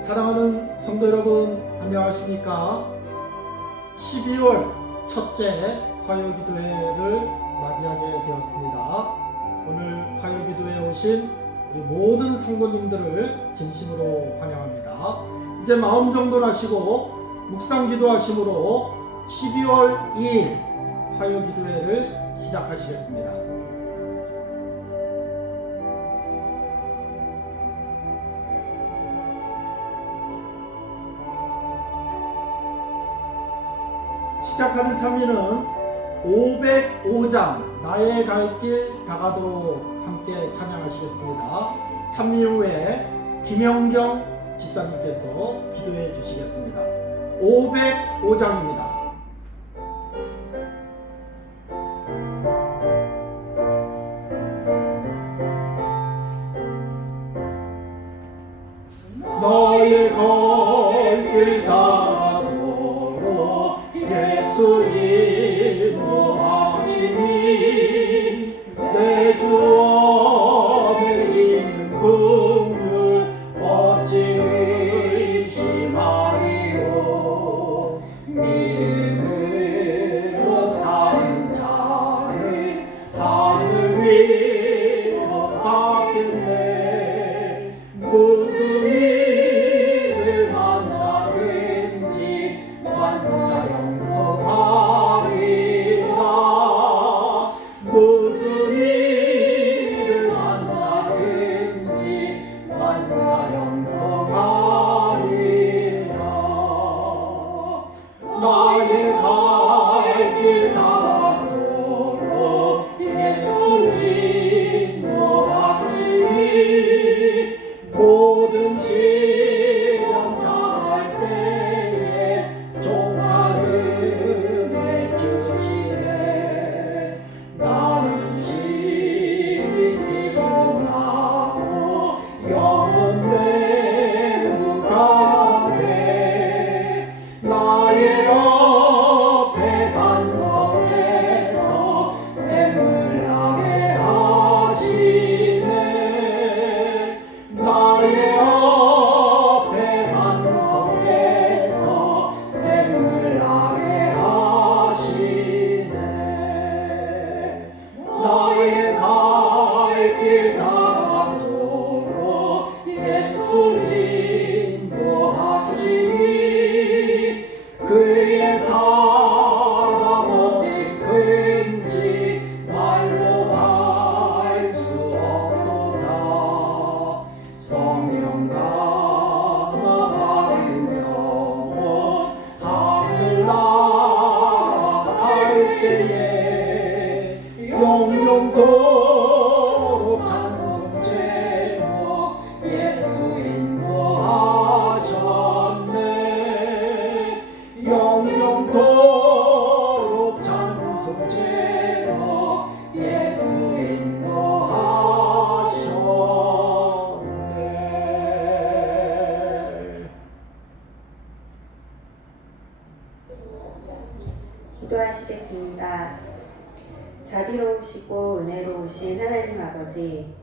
사랑하는 성도 여러분, 안녕하십니까? 12월 첫째 화요기도회를 맞이하게 되었습니다. 오늘 화요기도회에 오신 우리 모든 성도님들을 진심으로 환영합니다. 이제 마음 정돈하시고 묵상기도하심으로 12월 2일 화요기도회를 시작하시겠습니다. 시작하는 찬미는 505장 나의 갈 길 다가도록 함께 찬양하시겠습니다. 찬미 후에 김영경 집사님께서 기도해 주시겠습니다. 505장입니다. 나의 갈 길 다가도록 예수 인도하시니 내 주 안에 있는 긍휼 어찌 의심하리요. 믿음으로 사는 자는 하늘 위로 받겠네. 무슨 일을 만나든지 만사 형통하리라. 무슨 일을 만나든지 만사 형통하리라. 나의 갈 길 다가도록 예수 인도하시니 모든 시련 당할 때에 족하는 내 주시네. 나는 심히 피곤하고 영은 매우 가되 나의 옆에 반석에서 샘을 나게 하시네. 나의 옆에 반석에서 샘을 나게 하시네. 나의 갈 길 다가도록 예수 인도하시니 그의 사랑 어찌 큰지 말로 할 수 없도다. 성령 감화 받은 영혼 하늘나라 갈 때에 영영토록 찬송 제목 예수 인도하셨네. 영영토록 찬송 제목 예수 인도하셨네. 기도하시겠습니다. 자비로우시고 은혜로우신 하나님 아버지,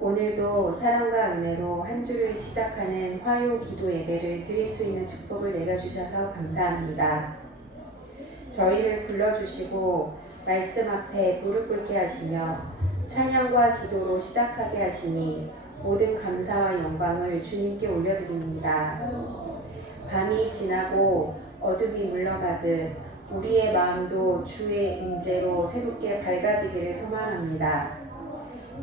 오늘도 사랑과 은혜로 한 주를 시작하는 화요 기도 예배를 드릴 수 있는 축복을 내려주셔서 감사합니다. 저희를 불러주시고 말씀 앞에 무릎 꿇게 하시며 찬양과 기도로 시작하게 하시니 모든 감사와 영광을 주님께 올려드립니다. 밤이 지나고 어둠이 물러가듯 우리의 마음도 주의 임재로 새롭게 밝아지기를 소망합니다.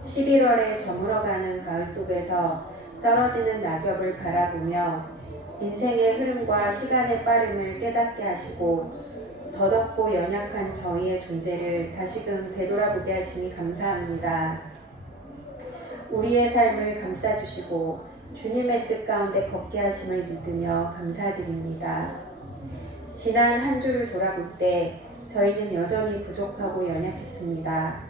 11월에 저물어가는 가을 속에서 떨어지는 낙엽을 바라보며 인생의 흐름과 시간의 빠름을 깨닫게 하시고 더덥고 연약한 저희의 존재를 다시금 되돌아보게 하시니 감사합니다. 우리의 삶을 감싸주시고 주님의 뜻 가운데 걷게 하심을 믿으며 감사드립니다. 지난 한 주를 돌아볼 때 저희는 여전히 부족하고 연약했습니다.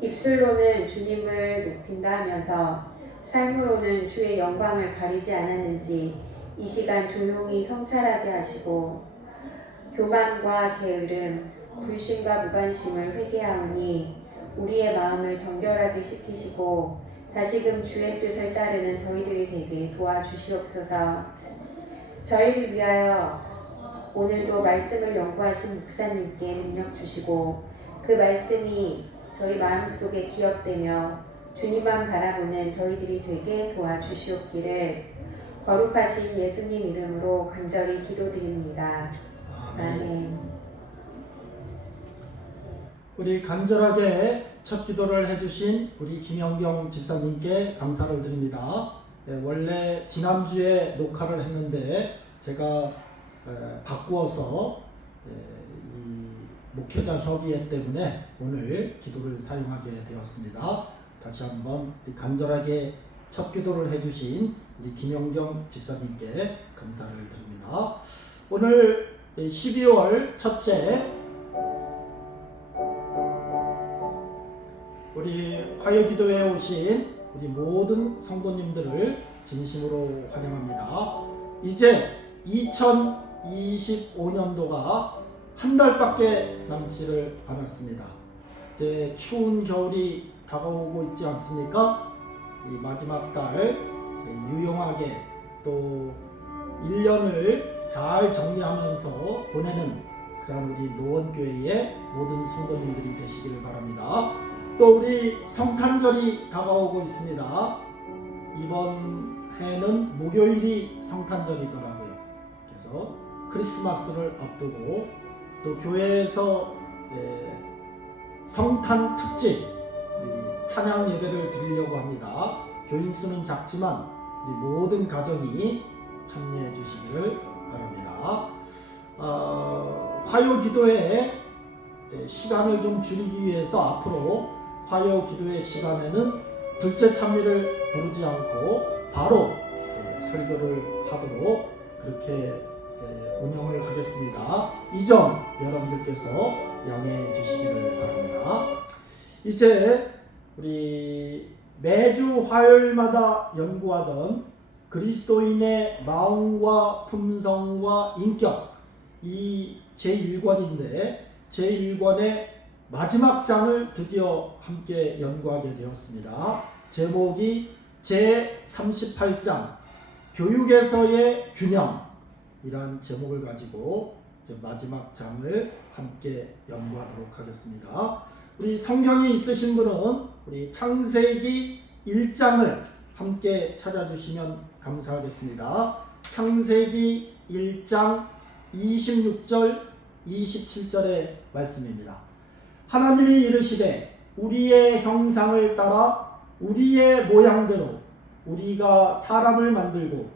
입술로는 주님을 높인다 하면서 삶으로는 주의 영광을 가리지 않았는지 이 시간 조용히 성찰하게 하시고 교만과 게으름, 불신과 무관심을 회개하오니 우리의 마음을 정결하게 시키시고 다시금 주의 뜻을 따르는 저희들이 되게 도와주시옵소서. 저희를 위하여 오늘도 말씀을 연구하신 목사님께 능력 주시고 그 말씀이 저희 마음속에 기억되며 주님만 바라보는 저희들이 되게 도와주시옵기를 거룩하신 예수님 이름으로 간절히 기도드립니다. 아멘. 우리 간절하게 첫 기도를 해주신 우리 김영경 집사님께 감사를 드립니다. 원래 지난주에 녹화를 했는데 제가 바꾸어서 이 목회자 협의회 때문에 오늘 기도를 사용하게 되었습니다. 다시 한번 간절하게 첫 기도를 해주신 우리 김영경 집사님께 감사를 드립니다. 오늘 12월 첫째 우리 화요기도에 오신 우리 모든 성도님들을 진심으로 환영합니다. 이제 2025년도가 한 달밖에 남지를 않았습니다. 이제 추운 겨울이 다가오고 있지 않습니까? 이 마지막 달 유용하게 또 1년을 잘 정리하면서 보내는 그런 우리 노원교회의 모든 성도님들이 되시기를 바랍니다. 또 우리 성탄절이 다가오고 있습니다. 이번 해는 목요일이 성탄절이더라고요. 그래서 크리스마스를 앞두고 또 교회에서 성탄 특집 찬양 예배를 드리려고 합니다. 교인 수는 작지만 우리 모든 가정이 참여해 주시기를 바랍니다. 화요 기도회 시간을 좀 줄이기 위해서 앞으로 화요 기도회 시간에는 둘째 찬미를 부르지 않고 바로 설교를 하도록 그렇게 운영을 하겠습니다. 이 점 여러분들께서 양해해 주시기를 바랍니다. 이제 우리 매주 화요일마다 연구하던 그리스도인의 마음과 품성과 인격 이 제1권인데 제1권의 마지막 장을 드디어 함께 연구하게 되었습니다. 제목이 제38장 교육에서의 균형이란 제목을 가지고 이제 마지막 장을 함께 연구하도록 하겠습니다. 우리 성경이 있으신 분은 우리 창세기 1장을 함께 찾아주시면 감사하겠습니다. 창세기 1장 26절 27절의 말씀입니다. 하나님이 이르시되 우리의 형상을 따라 우리의 모양대로 우리가 사람을 만들고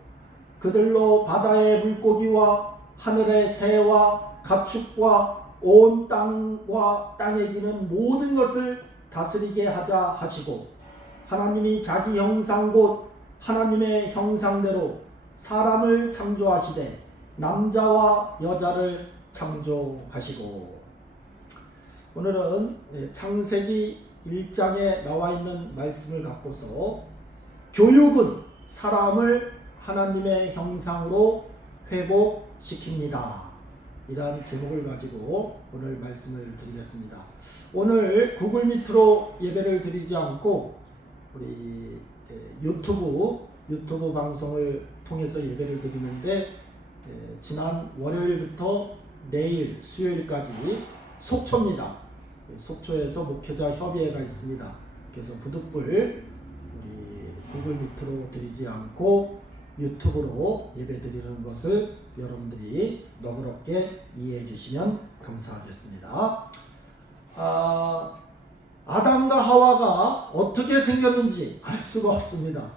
그들로 바다의 물고기와 하늘의 새와 가축과 온 땅과 땅에 기는 모든 것을 다스리게 하자 하시고 하나님이 자기 형상 곧 하나님의 형상대로 사람을 창조하시되 남자와 여자를 창조하시고. 오늘은 창세기 1장에 나와 있는 말씀을 갖고서 교육은 사람을 하나님의 형상으로 회복시킵니다. 이런 제목을 가지고 오늘 말씀을 드리겠습니다. 오늘 구글 미트로 예배를 드리지 않고 우리 유튜브 방송을 통해서 예배를 드리는데 지난 월요일부터 내일 수요일까지 속초입니다. 속초에서 목회자 협의회가 있습니다. 그래서 부득불 우리 구글 미트로 드리지 않고 유튜브로 예배 드리는 것을 여러분들이 너그럽게 이해해 주시면 감사하겠습니다. 아담과 하와가 어떻게 생겼는지 알 수가 없습니다.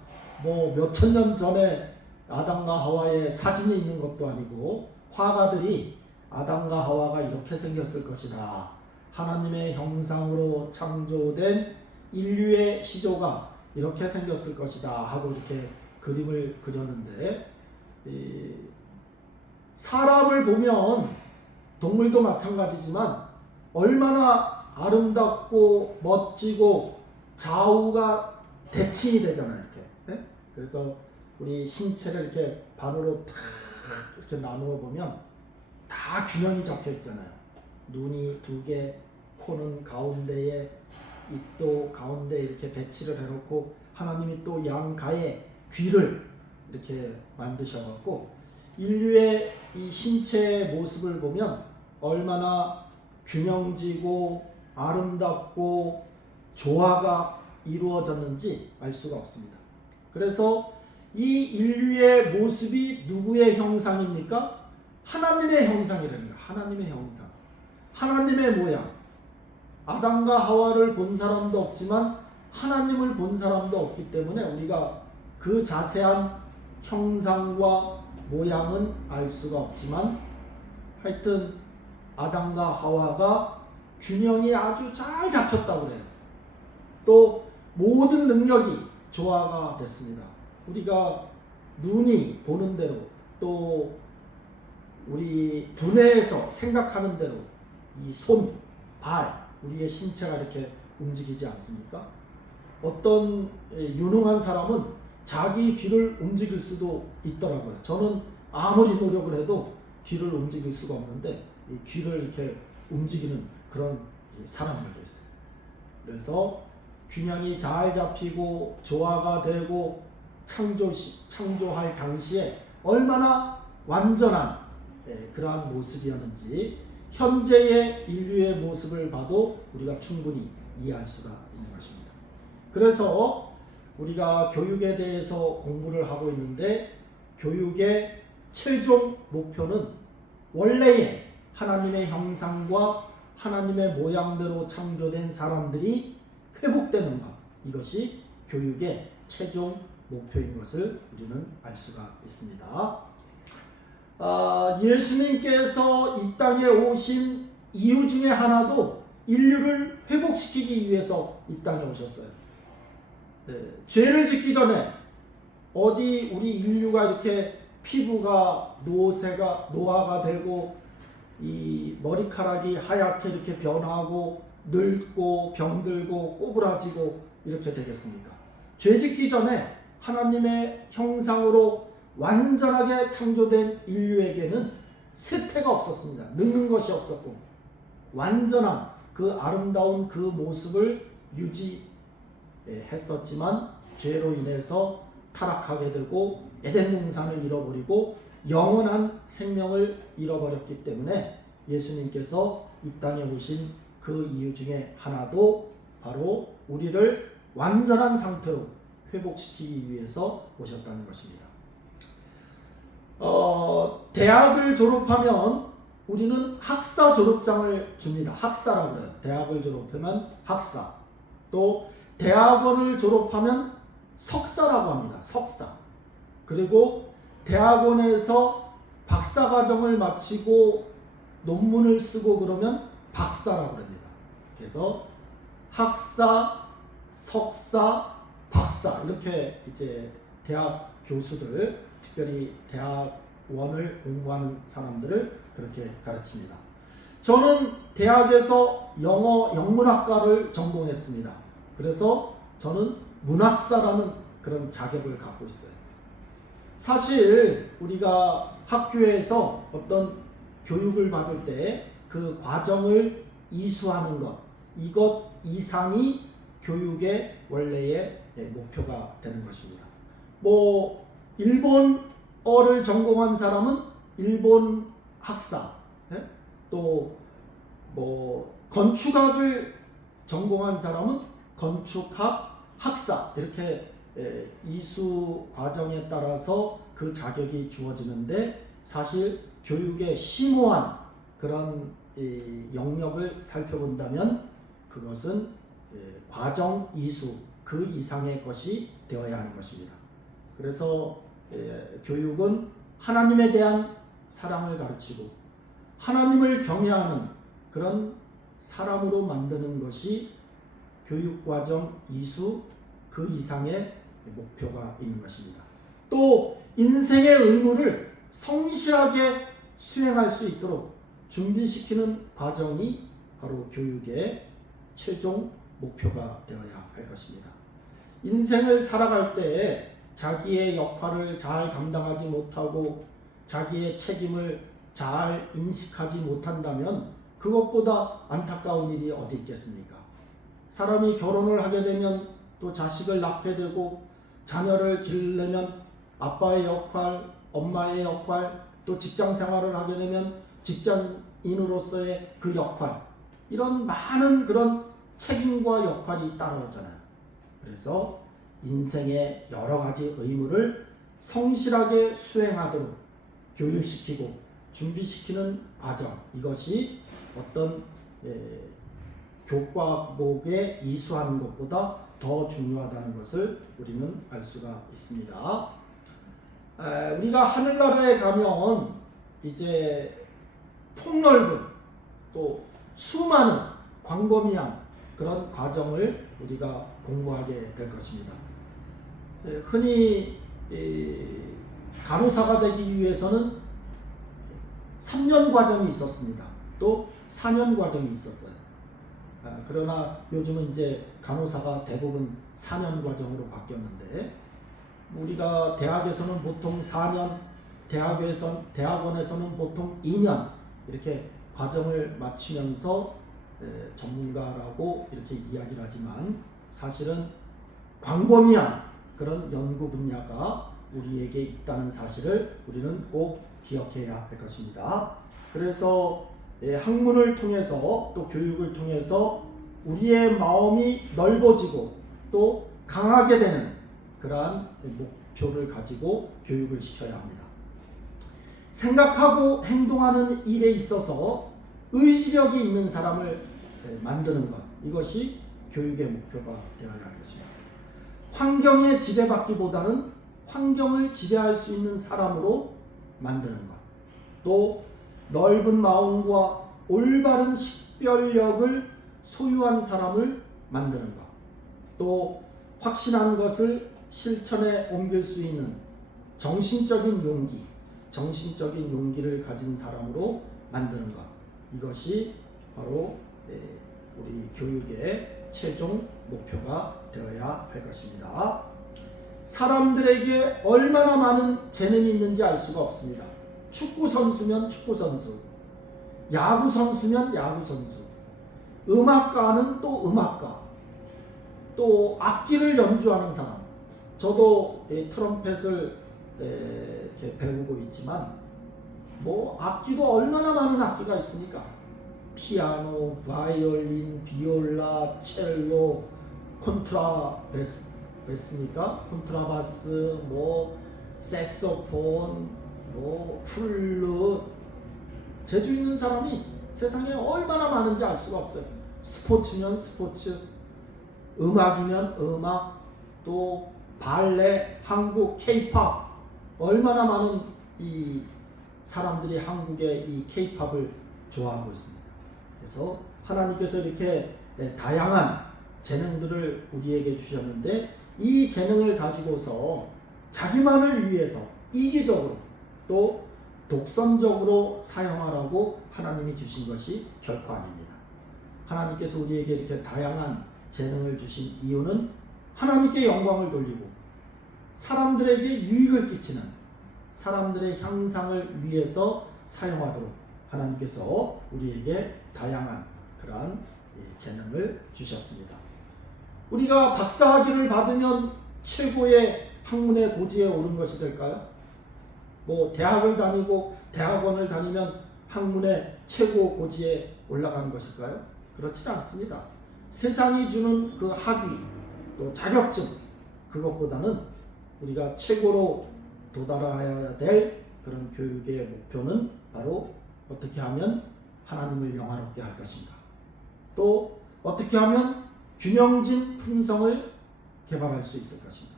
뭐 몇천 년 전에 아담과 하와의 사진이 있는 것도 아니고 화가들이 아담과 하와가 이렇게 생겼을 것이다. 하나님의 형상으로 창조된 인류의 시조가 이렇게 생겼을 것이다 하고 이렇게 그림을 그렸는데 사람을 보면 동물도 마찬가지지만 얼마나 아름답고 멋지고 좌우가 대칭이 되잖아요. 이렇게. 그래서 우리 신체를 이렇게 반으로 탁 이렇게 나누어 보면 다 균형이 잡혀 있잖아요. 눈이 두 개, 코는 가운데에 입도 가운데 이렇게 배치를 해놓고 하나님이 또 양가의 귀를 이렇게 만드셔갖고 인류의 이 신체의 모습을 보면 얼마나 균형지고 아름답고 조화가 이루어졌는지 알 수가 없습니다. 그래서 이 인류의 모습이 누구의 형상입니까? 하나님의 형상이라는 거예요. 하나님의 형상, 하나님의 모양. 아담과 하와를 본 사람도 없지만 하나님을 본 사람도 없기 때문에 우리가 그 자세한 형상과 모양은 알 수가 없지만 하여튼 아담과 하와가 균형이 아주 잘 잡혔다고 그래요. 또 모든 능력이 조화가 됐습니다. 우리가 눈이 보는 대로 또 우리 두뇌에서 생각하는 대로 이 손, 발, 우리의 신체가 이렇게 움직이지 않습니까? 어떤 유능한 사람은 자기 귀를 움직일 수도 있더라고요. 저는 아무리 노력을 해도 귀를 움직일 수가 없는데 이 귀를 이렇게 움직이는 그런 사람들도 있어요. 그래서 균형이 잘 잡히고 조화가 되고 창조할 당시에 얼마나 완전한 그러한 모습이었는지 현재의 인류의 모습을 봐도 우리가 충분히 이해할 수가 있는 것입니다. 그래서 우리가 교육에 대해서 공부를 하고 있는데 교육의 최종 목표는 원래의 하나님의 형상과 하나님의 모양대로 창조된 사람들이 회복되는 것, 이것이 교육의 최종 목표인 것을 우리는 알 수가 있습니다. 예수님께서 이 땅에 오신 이유 중에 하나도 인류를 회복시키기 위해서 이 땅에 오셨어요. 죄를 짓기 전에 어디 우리 인류가 이렇게 피부가 노화가 되고 이 머리카락이 하얗게 이렇게 변하고 늙고 병들고 꼬부라지고 이렇게 되겠습니까? 죄 짓기 전에 하나님의 형상으로 완전하게 창조된 인류에게는 쇠퇴가 없었습니다. 늙는 것이 없었고 완전한 그 아름다운 그 모습을 유지했었지만 죄로 인해서 타락하게 되고 에덴 동산을 잃어버리고 영원한 생명을 잃어버렸기 때문에 예수님께서 이 땅에 오신 그 이유 중에 하나도 바로 우리를 완전한 상태로 회복시키기 위해서 오셨다는 것입니다. 대학을 졸업하면 우리는 학사 졸업장을 줍니다. 학사라고 그래요. 대학을 졸업하면 학사. 또 대학원을 졸업하면 석사라고 합니다. 석사. 그리고 대학원에서 박사과정을 마치고 논문을 쓰고 그러면 박사라고 합니다. 그래서 학사, 석사, 박사 이렇게 이제 대학 교수들, 특별히 대학원을 공부하는 사람들을 그렇게 가르칩니다. 저는 대학에서 영문학과를 전공했습니다. 그래서 저는 문학사라는 그런 자격을 갖고 있어요. 사실 우리가 학교에서 어떤 교육을 받을 때 그 과정을 이수하는 것, 이것 이상이 교육의 원래의 목표가 되는 것입니다. 일본어를 전공한 사람은 일본 학사, 또 건축학을 전공한 사람은 건축학 학사, 이렇게 이수 과정에 따라서 그 자격이 주어지는데 사실 교육의 심오한 그런 영역을 살펴본다면 그것은 과정 이수 그 이상의 것이 되어야 하는 것입니다. 그래서 교육은 하나님에 대한 사랑을 가르치고 하나님을 경외하는 그런 사람으로 만드는 것이 교육과정 이수 그 이상의 목표가 있는 것입니다. 또 인생의 의무를 성실하게 수행할 수 있도록 준비시키는 과정이 바로 교육의 최종 목표가 되어야 할 것입니다. 인생을 살아갈 때 자기의 역할을 잘 감당하지 못하고 자기의 책임을 잘 인식하지 못한다면 그것보다 안타까운 일이 어디 있겠습니까? 사람이 결혼을 하게 되면 또 자식을 낳게 되고 자녀를 기르려면 아빠의 역할, 엄마의 역할, 또 직장 생활을 하게 되면 직장인으로서의 그 역할, 이런 많은 그런 책임과 역할이 따라오잖아요. 그래서 인생의 여러 가지 의무를 성실하게 수행하도록 교육시키고 준비시키는 과정, 이것이 어떤 교과목에 이수하는 것보다 더 중요하다는 것을 우리는 알 수가 있습니다. 우리가 하늘나라에 가면 이제 폭넓은 또 수많은 광범위한 그런 과정을 우리가 공부하게 될 것입니다. 흔히 간호사가 되기 위해서는 3년 과정이 있었습니다. 또 4년 과정이 있었어요. 그러나 요즘은 이제 간호사가 대부분 4년 과정으로 바뀌었는데, 우리가 대학에서는 보통 4년, 대학원에서는 보통 2년 이렇게 과정을 마치면서 전문가라고 이렇게 이야기를 하지만, 사실은 광범위한 그런 연구 분야가 우리에게 있다는 사실을 우리는 꼭 기억해야 할 것입니다. 그래서 학문을 통해서 또 교육을 통해서 우리의 마음이 넓어지고 또 강하게 되는 그러한 목표를 가지고 교육을 시켜야 합니다. 생각하고 행동하는 일에 있어서 의지력이 있는 사람을 만드는 것, 이것이 교육의 목표가 되어야 할 것입니다. 환경에 지배받기보다는 환경을 지배할 수 있는 사람으로 만드는 것, 또 넓은 마음과 올바른 식별력을 소유한 사람을 만드는 것, 또 확신한 것을 실천에 옮길 수 있는 정신적인 용기를 가진 사람으로 만드는 것, 이것이 바로 우리 교육의 최종 목표가 되어야 할 것입니다. 사람들에게 얼마나 많은 재능이 있는지 알 수가 없습니다. 축구 선수면 축구 선수, 야구 선수면 야구 선수, 음악가는 또 음악가, 또 악기를 연주하는 사람. 저도 트럼펫을 이렇게 배우고 있지만, 뭐 악기도 얼마나 많은 악기가 있습니까? 피아노, 바이올린, 비올라, 첼로, 콘트라베스입니까? 콘트라바스, 뭐 색소폰, 뭐 플룻, 재주 있는 사람이 세상에 얼마나 많은지 알 수가 없어요. 스포츠면 스포츠, 음악이면 음악, 또 발레, 한국 K-팝, 얼마나 많은 이 사람들이 한국의 이 K-팝을 좋아하고 있습니다. 그래서 하나님께서 이렇게 다양한 재능들을 우리에게 주셨는데, 이 재능을 가지고서 자기만을 위해서 이기적으로 또 독선적으로 사용하라고 하나님이 주신 것이 결코 아닙니다. 하나님께서 우리에게 이렇게 다양한 재능을 주신 이유는 하나님께 영광을 돌리고 사람들에게 유익을 끼치는, 사람들의 향상을 위해서 사용하도록 하나님께서 우리에게 다양한 그러한 재능을 주셨습니다. 우리가 박사학위를 받으면 최고의 학문의 고지에 오른 것이 될까요? 뭐 대학을 다니고 대학원을 다니면 학문의 최고 고지에 올라간 것일까요? 그렇지 않습니다. 세상이 주는 그 학위, 또 자격증, 그것보다는 우리가 최고로 도달해야 될 그런 교육의 목표는 바로 어떻게 하면 하나님을 영화롭게 할 것인가, 또 어떻게 하면 균형진 품성을 개발할 수 있을 것인가,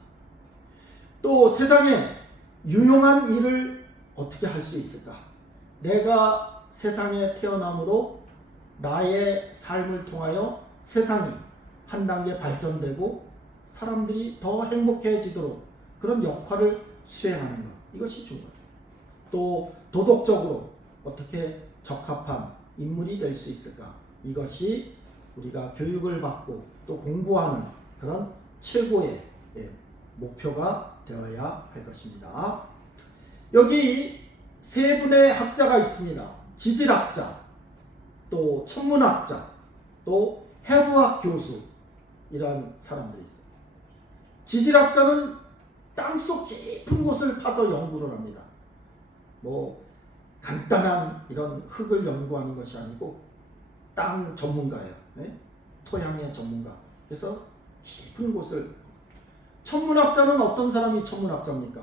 또 세상에 유용한 일을 어떻게 할 수 있을까. 내가 세상에 태어남으로 나의 삶을 통하여 세상이 한 단계 발전되고 사람들이 더 행복해지도록 그런 역할을 수행하는 것, 이것이 중요해요. 또 도덕적으로 어떻게 적합한 인물이 될 수 있을까, 이것이 우리가 교육을 받고 또 공부하는 그런 최고의 목표가 되어야 할 것입니다. 여기 세 분의 학자가 있습니다. 지질학자, 또 천문학자, 또 해부학 교수, 이러한 사람들이 있어요. 지질학자는 땅속 깊은 곳을 파서 연구를 합니다. 뭐 간단한 이런 흙을 연구하는 것이 아니고 땅 전문가예요. 네? 토양의 전문가. 그래서 깊은 곳을. 천문학자는 어떤 사람이 천문학자입니까?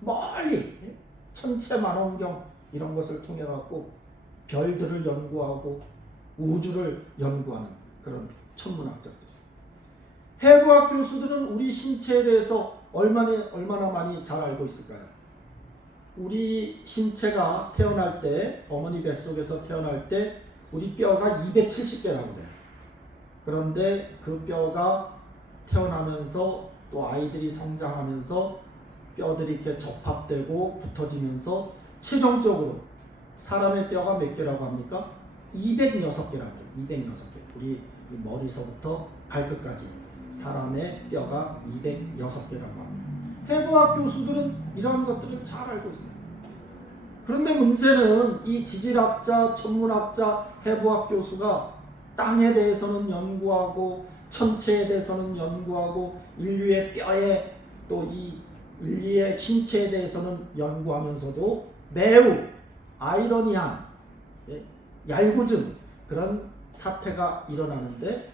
멀리 천체 만원경 이런 것을 통해 갖고 별들을 연구하고 우주를 연구하는 그런 천문학자들. 해부학 교수들은 우리 신체에 대해서 얼마나 많이 잘 알고 있을까요? 우리 신체가 태어날 때, 어머니 뱃속에서 태어날 때 우리 뼈가 270개라고 그래요. 그런데 그 뼈가 태어나면서 또 아이들이 성장하면서 뼈들이 이렇게 접합되고 붙어지면서 최종적으로 사람의 뼈가 몇 개라고 합니까? 206개라고 해요. 206개. 우리 머리서부터 발끝까지 사람의 뼈가 206개라고 합니다. 해부학 교수들은 이러한 것들을 잘 알고 있어요. 그런데 문제는 이 지질학자, 천문학자, 해부학 교수가 땅에 대해서는 연구하고 천체에 대해서는 연구하고 인류의 뼈에 또 이 인류의 신체에 대해서는 연구하면서도 매우 아이러니한 얄궂은 그런 사태가 일어나는데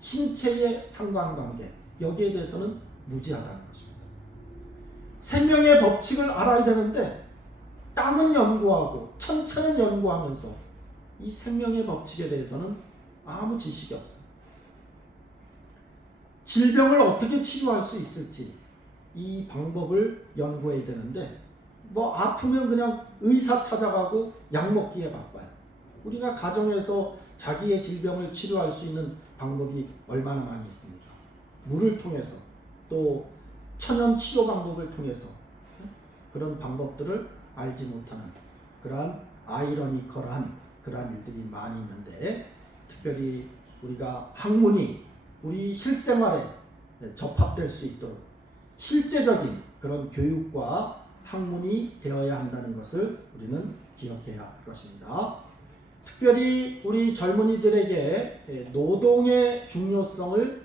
신체의 상관관계 여기에 대해서는 무지하다는 것입니다. 생명의 법칙을 알아야 되는데 땅은 연구하고 천체는 연구하면서 이 생명의 법칙에 대해서는 아무 지식이 없습니다. 질병을 어떻게 치료할 수 있을지 이 방법을 연구해야 되는데 뭐 아프면 그냥 의사 찾아가고 약 먹기에 바빠요. 우리가 가정에서 자기의 질병을 치료할 수 있는 방법이 얼마나 많이 있습니까? 물을 통해서 또 천연 치료 방법을 통해서 그런 방법들을 알지 못하는 그러한 아이러니컬한 그러한 일들이 많이 있는데 특별히 우리가 학문이 우리 실생활에 접합될 수 있도록 실제적인 그런 교육과 학문이 되어야 한다는 것을 우리는 기억해야 할 것입니다. 특별히 우리 젊은이들에게 노동의 중요성을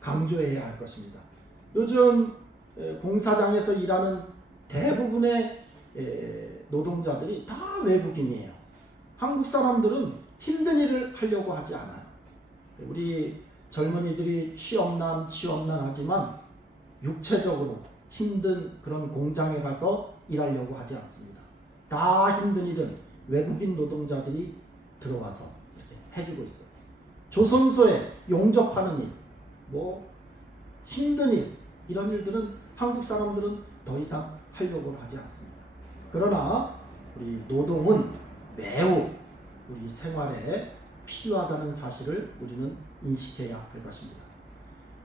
강조해야 할 것입니다. 요즘 공사장에서 일하는 대부분의 노동자들이 다 외국인이에요. 한국 사람들은 힘든 일을 하려고 하지 않아요. 우리 젊은이들이 취업난 하지만 육체적으로 힘든 그런 공장에 가서 일하려고 하지 않습니다. 다 힘든 일은 외국인 노동자들이 들어와서 이렇게 해주고 있어요. 조선소에 용접하는 일, 뭐 힘든 일, 이런 일들은 한국 사람들은 더 이상 하려고 하지 않습니다. 그러나 우리 노동은 매우 우리 생활에 필요하다는 사실을 우리는 인식해야 할 것입니다.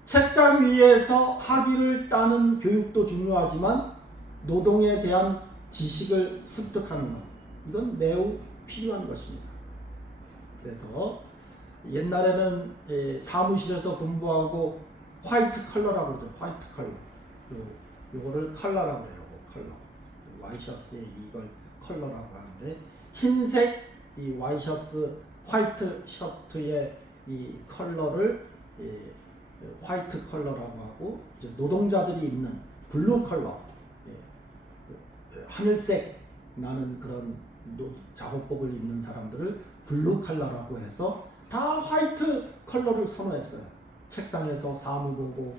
책상 위에서 학위를 따는 교육도 중요하지만 노동에 대한 지식을 습득하는 것, 이건 매우 필요한 것입니다. 그래서 옛날에는 사무실에서 공부하고 화이트 컬러라고 그러죠. 화이트 컬러. 요거를 컬러라고 해요. 컬러. 와이셔츠에 이걸 컬러라고 하는데 흰색 이 와이셔츠 화이트 셔츠의 이 컬러를 화이트 컬러라고 하고 이제 노동자들이 입는 블루 컬러 하늘색 나는 그런 작업복을 입는 사람들을 블루 컬러라고 해서 다 화이트 컬러를 선호했어요. 책상에서 사무 보고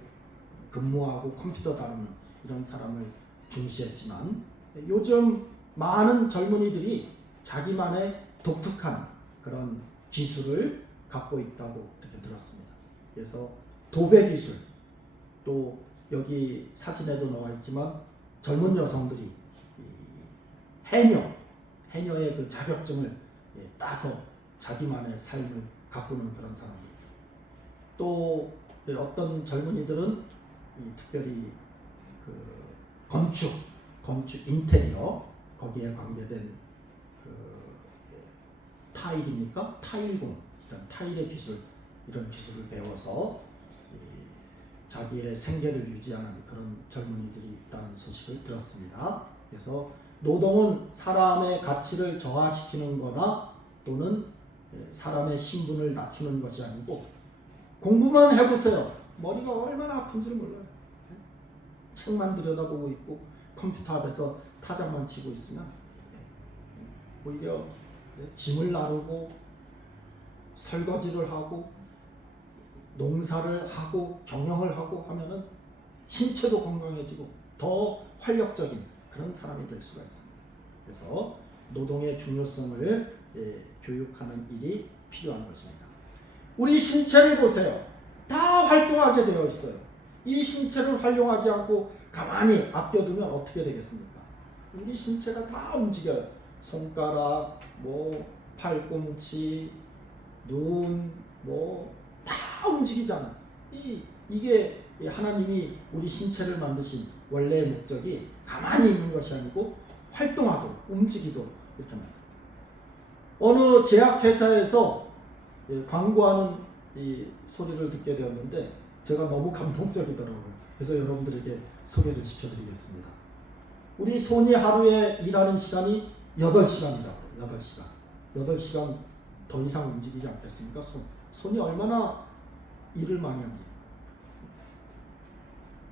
근무하고 컴퓨터 다루는 이런 사람을 중시했지만 요즘 많은 젊은이들이 자기만의 독특한 그런 기술을 갖고 있다고 이렇게 들었습니다. 그래서 도배 기술, 또 여기 사진에도 나와 있지만 젊은 여성들이 해녀의 그 자격증을 따서 자기만의 삶을 가꾸는 그런 사람들. 또 어떤 젊은이들은 특별히 그 건축 인테리어 거기에 관계된 그 타일입니까? 타일공, 이런 타일의 기술, 이런 기술을 배워서 자기의 생계를 유지하는 그런 젊은이들이 있다는 소식을 들었습니다. 그래서 노동은 사람의 가치를 저하시키는 거나 또는 사람의 신분을 낮추는 것이 아니고 공부만 해보세요. 머리가 얼마나 아픈지를 몰라요. 책만 들여다보고 있고 컴퓨터 앞에서 타자만 치고 있으면 오히려 짐을 나르고 설거지를 하고 농사를 하고 경영을 하고 하면은 신체도 건강해지고 더 활력적인 그런 사람이 될 수가 있습니다. 그래서 노동의 중요성을 교육하는 일이 필요한 것입니다. 우리 신체를 보세요. 다 활동하게 되어 있어요. 이 신체를 활용하지 않고 가만히 아껴두면 어떻게 되겠습니까? 우리 신체가 다 움직여요. 손가락, 팔꿈치, 눈, 다 움직이잖아. 이게 하나님이 우리 신체를 만드신 원래의 목적이 가만히 있는 것이 아니고 활동하도록, 움직이도록 이렇게 합니다. 어느 제약회사에서 광고하는 이 소리를 듣게 되었는데 제가 너무 감동적이더라고요. 그래서 여러분들에게 소개를 시켜드리겠습니다. 우리 손이 하루에 일하는 시간이 8시간이라고요. 8시간. 8시간 더 이상 움직이지 않겠습니까? 손이 얼마나 일을 많이 합니까?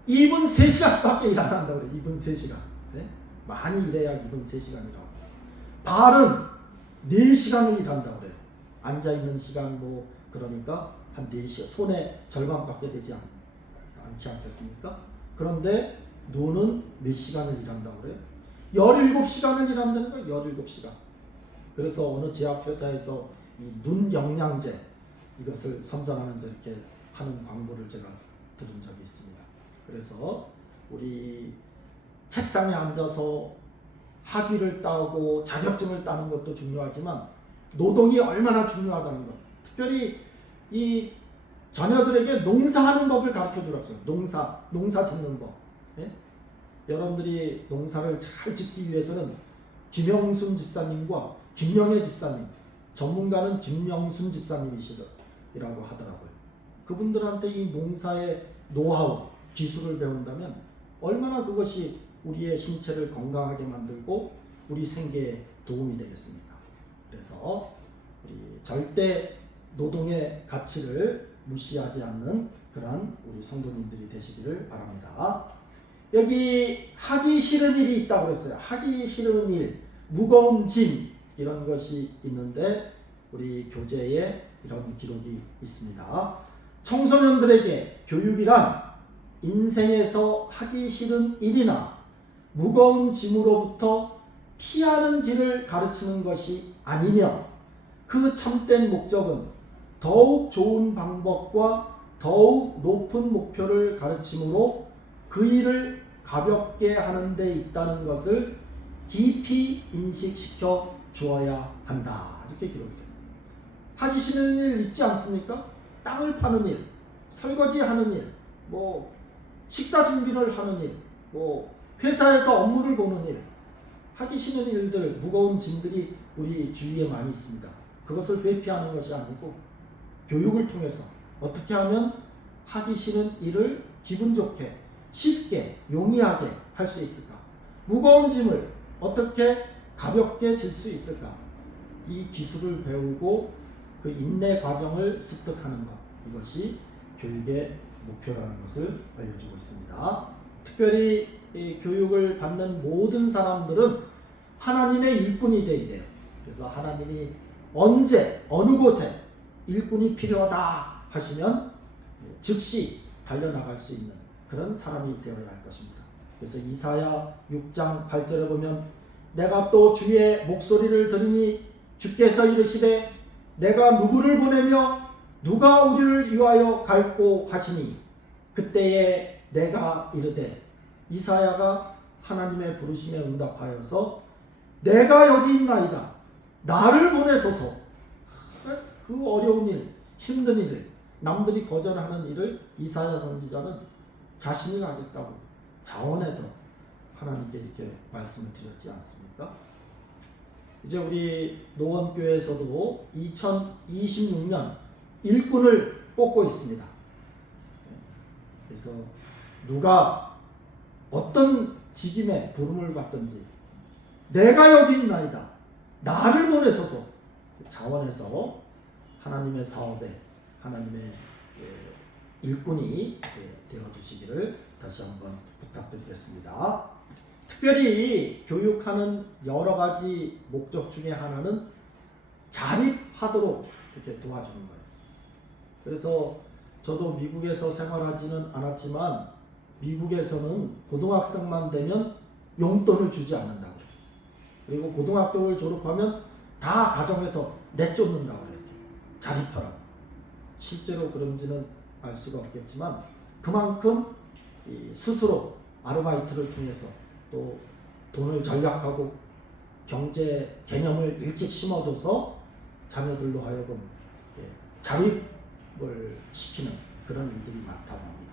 2분 3시간밖에 일 안 한다고 그래요. 2분 3시간. 네? 많이 일해야 2분 3시간이라고. 발은 4시간을 일한다고 그래요. 앉아있는 시간 그러니까 한 4시간. 손의 절반밖에 되지 않지 않겠습니까? 그런데 눈은 몇 시간을 일한다고 그래요? 17시간을 일한다는 거예요. 17시간. 그래서 어느 제약회사에서 이 눈 영양제 이것을 선전하면서 이렇게 하는 광고를 제가 들은 적이 있습니다. 그래서 우리 책상에 앉아서 학위를 따고 자격증을 따는 것도 중요하지만 노동이 얼마나 중요하다는 것. 특별히 이 자녀들에게 농사하는 법을 가르쳐 주라고요. 농사 짓는 법. 예? 여러분들이 농사를 잘 짓기 위해서는 김영순 집사님과 김영애 집사님, 전문가는 김영순 집사님이시라고 하더라고요. 그분들한테 이 농사의 노하우, 기술을 배운다면 얼마나 그것이 우리의 신체를 건강하게 만들고 우리 생계에 도움이 되겠습니까? 그래서 우리 절대 노동의 가치를 무시하지 않는 그러한 우리 성도님들이 되시기를 바랍니다. 여기 하기 싫은 일이 있다고 그랬어요. 하기 싫은 일, 무거운 짐 이런 것이 있는데 우리 교재에 이런 기록이 있습니다. 청소년들에게 교육이란 인생에서 하기 싫은 일이나 무거운 짐으로부터 피하는 길을 가르치는 것이 아니며 그 참된 목적은 더욱 좋은 방법과 더욱 높은 목표를 가르치므로 그 일을 가볍게 하는 데 있다는 것을 깊이 인식시켜 주어야 한다. 이렇게 기록돼요. 하기 싫은 일 있지 않습니까? 땅을 파는 일, 설거지하는 일, 식사 준비를 하는 일, 회사에서 업무를 보는 일, 하기 싫은 일들, 무거운 짐들이 우리 주위에 많이 있습니다. 그것을 회피하는 것이 아니고 교육을 통해서 어떻게 하면 하기 싫은 일을 기분 좋게, 쉽게, 용이하게 할 수 있을까? 무거운 짐을 어떻게 가볍게 질 수 있을까? 이 기술을 배우고 그 인내 과정을 습득하는 것, 이것이 교육의 목표라는 것을 알려주고 있습니다. 특별히 이 교육을 받는 모든 사람들은 하나님의 일꾼이 되어야 돼요. 그래서 하나님이 언제 어느 곳에 일꾼이 필요하다 하시면 즉시 달려나갈 수 있는 그런 사람이 되어야 할 것입니다. 그래서 이사야 6장 8절에 보면 내가 또 주의 목소리를 들으니 주께서 이르시되 내가 누구를 보내며 누가 우리를 위하여 갈고 하시니 그때에 내가 이르되 이사야가 하나님의 부르심에 응답하여서 내가 여기 있나이다 나를 보내소서. 그 어려운 일, 힘든 일, 남들이 거절하는 일을 이사야 선지자는 자신이 하겠다고 자원해서 하나님께 이렇게 말씀을 드렸지 않습니까? 이제 우리 노원교회에서도 2026년 일꾼을 뽑고 있습니다. 그래서 누가 어떤 직임에 부름을 받든지 내가 여기 있나이다 나를 보내소서 자원해서 하나님의 사업에 하나님의 일꾼이 되어 주시기를 다시 한번 부탁드리겠습니다. 특별히 교육하는 여러 가지 목적 중에 하나는 자립하도록 이렇게 도와주는 거예요. 그래서 저도 미국에서 생활하지는 않았지만 미국에서는 고등학생만 되면 용돈을 주지 않는다고 해요. 그리고 고등학교를 졸업하면 다 가정에서 내쫓는다고 해요. 자립하라고. 실제로 그런지는 알 수가 없겠지만 그만큼 스스로 아르바이트를 통해서 또 돈을 절약하고 경제 개념을 일찍 심어줘서 자녀들로 하여금 자립을 시키는 그런 일들이 많다고 합니다.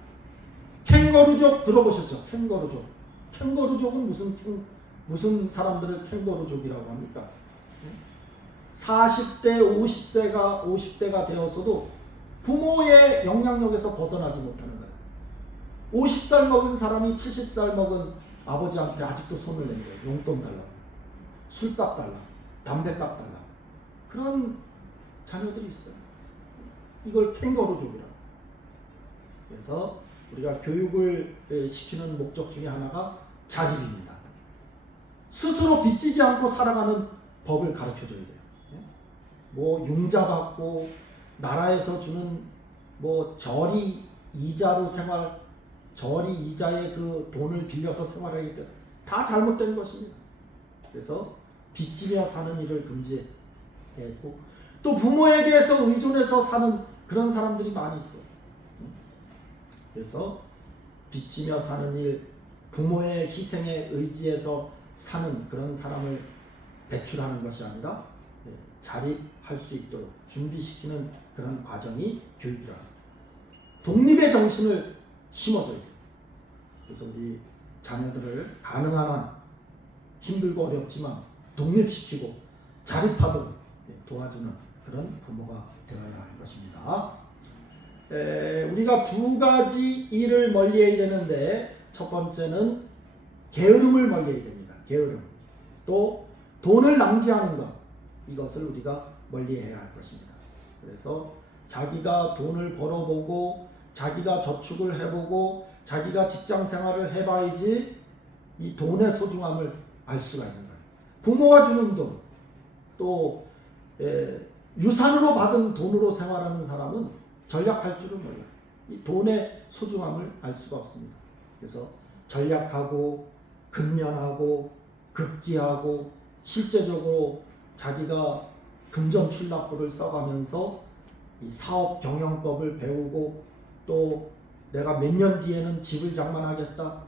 캥거루족 들어보셨죠? 캥거루족. 캥거루족은 무슨 사람들을 캥거루족이라고 합니까? 40대, 50대가 되어서도 부모의 영향력에서 벗어나지 못하는 거예요. 50살 먹은 사람이 70살 먹은 아버지한테 아직도 손을 낸 거예요. 용돈 달라고, 술값 달라고, 담배값 달라고. 그런 자녀들이 있어요. 이걸 캥거루족이라고. 그래서 우리가 교육을 시키는 목적 중에 하나가 자립입니다. 스스로 빚지지 않고 살아가는 법을 가르쳐줘야 돼요. 뭐 융자받고 나라에서 주는 뭐 저리 이자로 저리 이자에 그 돈을 빌려서 생활하기 때문에 다 잘못된 것입니다. 그래서 빚지며 사는 일을 금지했고 또 부모에게서 의존해서 사는 그런 사람들이 많이 있어요. 그래서 빚지며 사는 일, 부모의 희생에 의지해서 사는 그런 사람을 배출하는 것이 아니라 자립할 수 있도록 준비시키는 그런 과정이 교육이라. 독립의 정신을 심어줘야 돼요. 그래서 우리 자녀들을 가능한 한 힘들고 어렵지만 독립시키고 자립하도록 도와주는 그런 부모가 되어야 할 것입니다. 우리가 두 가지 일을 멀리해야 되는데 첫 번째는 게으름을 멀리해야 됩니다. 게으름. 또 돈을 낭비하는 것. 이것을 우리가 멀리해야 할 것입니다. 그래서 자기가 돈을 벌어보고 자기가 저축을 해보고 자기가 직장 생활을 해봐야지 이 돈의 소중함을 알 수가 있는 거예요. 부모가 주는 돈, 또 유산으로 받은 돈으로 생활하는 사람은 전략할 줄은 몰라요. 이 돈의 소중함을 알 수가 없습니다. 그래서 전략하고 근면하고 급기하고 실제적으로 자기가 금전출납부를 써가면서 이 사업 경영법을 배우고 또 내가 몇 년 뒤에는 집을 장만하겠다,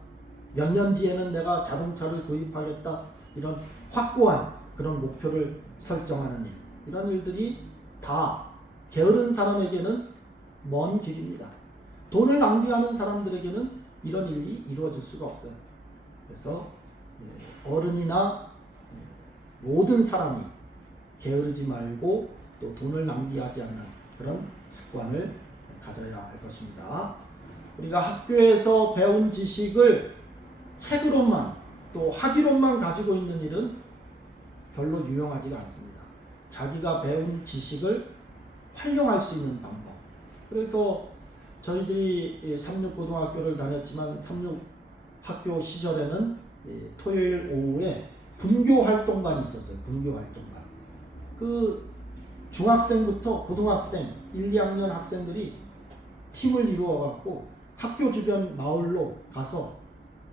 몇 년 뒤에는 내가 자동차를 구입하겠다, 이런 확고한 그런 목표를 설정하는 일, 이런 일들이 다 게으른 사람에게는 먼 길입니다. 돈을 낭비하는 사람들에게는 이런 일이 이루어질 수가 없어요. 그래서 어른이나 모든 사람이 게으르지 말고 또 돈을 낭비하지 않는 그런 습관을 가져야 할 것입니다. 우리가 학교에서 배운 지식을 책으로만 또 학위로만 가지고 있는 일은 별로 유용하지가 않습니다. 자기가 배운 지식을 활용할 수 있는 방법. 그래서 저희들이 삼육고등학교를 다녔지만 삼육학교 시절에는 토요일 오후에 분교활동반이 있었어요. 분교활동반. 그 중학생부터 고등학생 1, 2학년 학생들이 팀을 이루어갖고 학교 주변 마을로 가서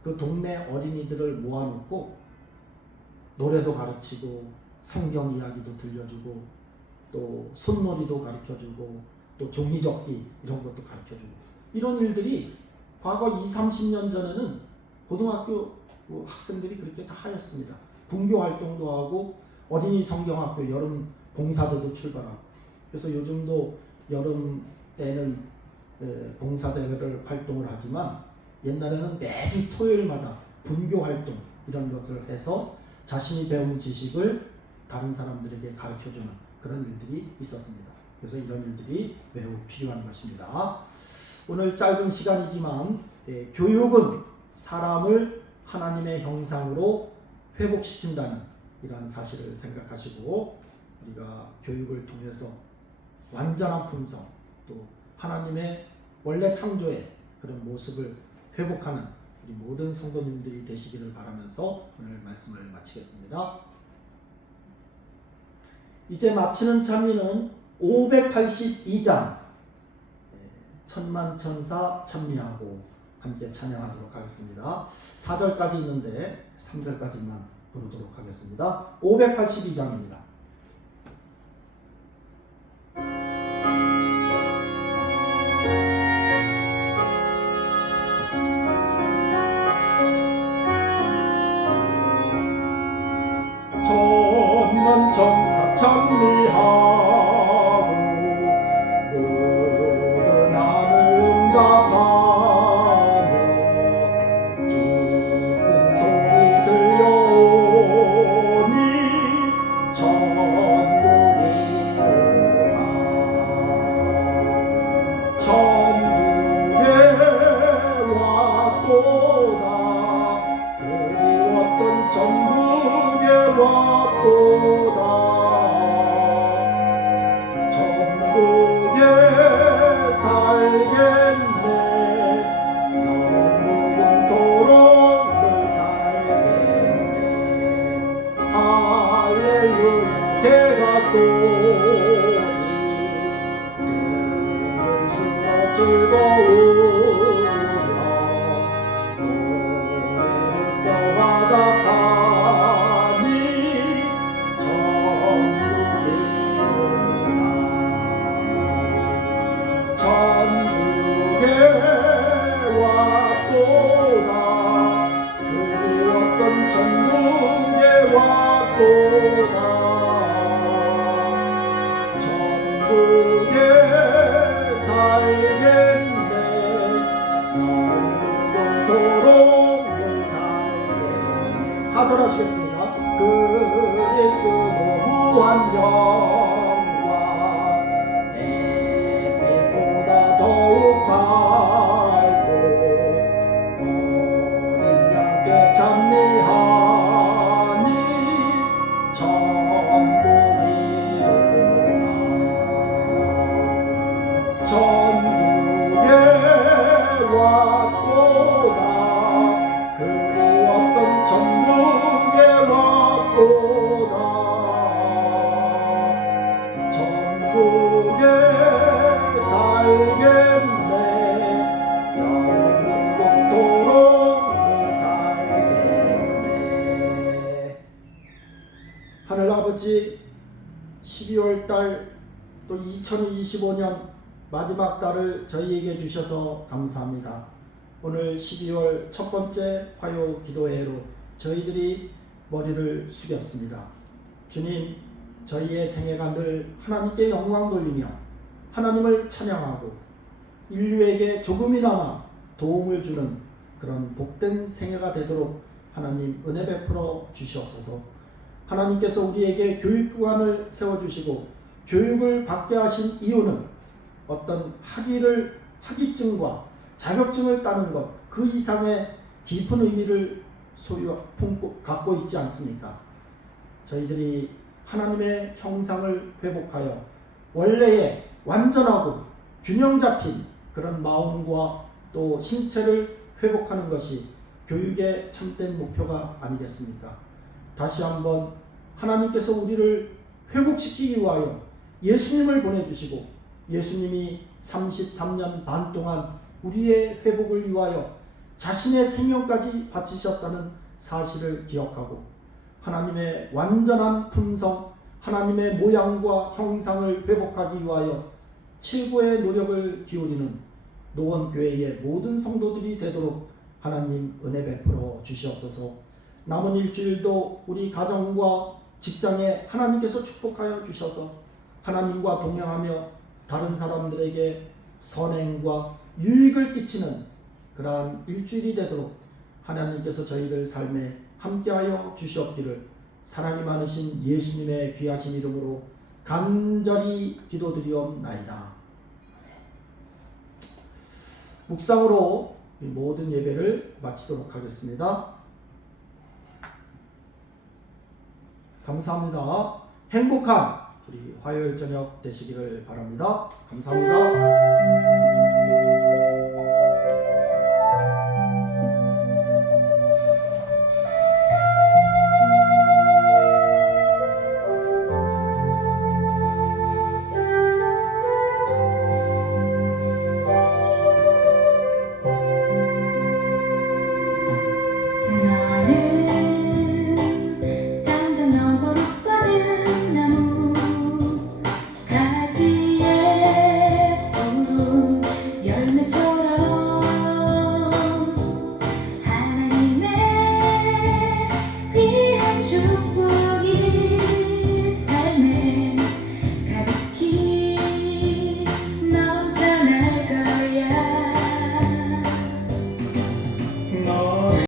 그 동네 어린이들을 모아놓고 노래도 가르치고 성경 이야기도 들려주고 또 손놀이도 가르쳐주고 또 종이접기 이런 것도 가르쳐주고, 이런 일들이 과거 20, 30년 전에는 고등학교 학생들이 그렇게 다 하였습니다. 분교 활동도 하고 어린이 성경학교 여름 봉사대도 출발하고. 그래서 요즘도 여름에는 봉사대회를 활동을 하지만 옛날에는 매주 토요일마다 분교 활동 이런 것을 해서 자신이 배운 지식을 다른 사람들에게 가르쳐주는 그런 일들이 있었습니다. 그래서 이런 일들이 매우 필요한 것입니다. 오늘 짧은 시간이지만 교육은 사람을 하나님의 형상으로 회복시킨다는 이러한 사실을 생각하시고 우리가 교육을 통해서 완전한 품성, 또 하나님의 원래 창조의 그런 모습을 회복하는 우리 모든 성도님들이 되시기를 바라면서 오늘 말씀을 마치겠습니다. 이제 마치는 찬미는 582장 천만천사 찬미하고 함께 찬양하도록 하겠습니다. 4절까지 있는데 3절까지만 부르도록 하겠습니다. 582장입니다. 천만천사 찬미하고 모든 하늘 응답하며 기쁜 소리 들려오니 천국이로다. 천국에 왔도다. 그리웠던 천국에 왔도다. 천국에 살겠네. 영원 무궁토록 늘 살겠네. 할렐루야 대가 소리 들을수록 즐거우며 노래를 써 화답하니 천국이로다. 천국에 왔도다. 그리웠던 천국에 왔도다. 천국에 살겠네. 영원 무궁토록 늘 살겠네. 4절 하시겠습니다. 그리스도 무한 영광 햇빛보다 더욱 밝고 어린 양께 찬미하니 천국이로다. 천국에 왔도다. 그리웠던 천국에 왔도다. 천국에 살겠네. 영원 무궁토록 늘 살겠네. 하늘 아버지, 12월 달 또 2025년 마지막 달을 저희에게 주셔서 감사합니다. 오늘 12월 첫 번째 화요 기도회로 저희들이 머리를 숙였습니다. 주님, 저희의 생애가 늘 하나님께 영광 돌리며 하나님을 찬양하고 인류에게 조금이나마 도움을 주는 그런 복된 생애가 되도록 하나님 은혜 베풀어 주시옵소서. 하나님께서 우리에게 교육기관을 세워주시고 교육을 받게 하신 이유는 어떤 학위증과 자격증을 따는 것, 그 이상의 깊은 의미를 갖고 있지 않습니까? 저희들이 하나님의 형상을 회복하여 원래의 완전하고 균형 잡힌 그런 마음과 또 신체를 회복하는 것이 교육의 참된 목표가 아니겠습니까? 다시 한번 하나님께서 우리를 회복시키기 위하여 예수님을 보내주시고 예수님이 33년 반 동안 우리의 회복을 위하여 자신의 생명까지 바치셨다는 사실을 기억하고 하나님의 완전한 품성, 하나님의 모양과 형상을 회복하기 위하여 최고의 노력을 기울이는 노원교회의 모든 성도들이 되도록 하나님 은혜 베풀어 주시옵소서. 남은 일주일도 우리 가정과 직장에 하나님께서 축복하여 주셔서 하나님과 동행하며 다른 사람들에게 선행과 유익을 끼치는 그러한 일주일이 되도록 하나님께서 저희들 삶에 함께하여 주시옵기를 사랑이 많으신 예수님의 귀하신 이름으로 간절히 기도드리옵나이다. 묵상으로 모든 예배를 마치도록 하겠습니다. 감사합니다. 행복한 우리 화요일 저녁 되시기를 바랍니다. 감사합니다.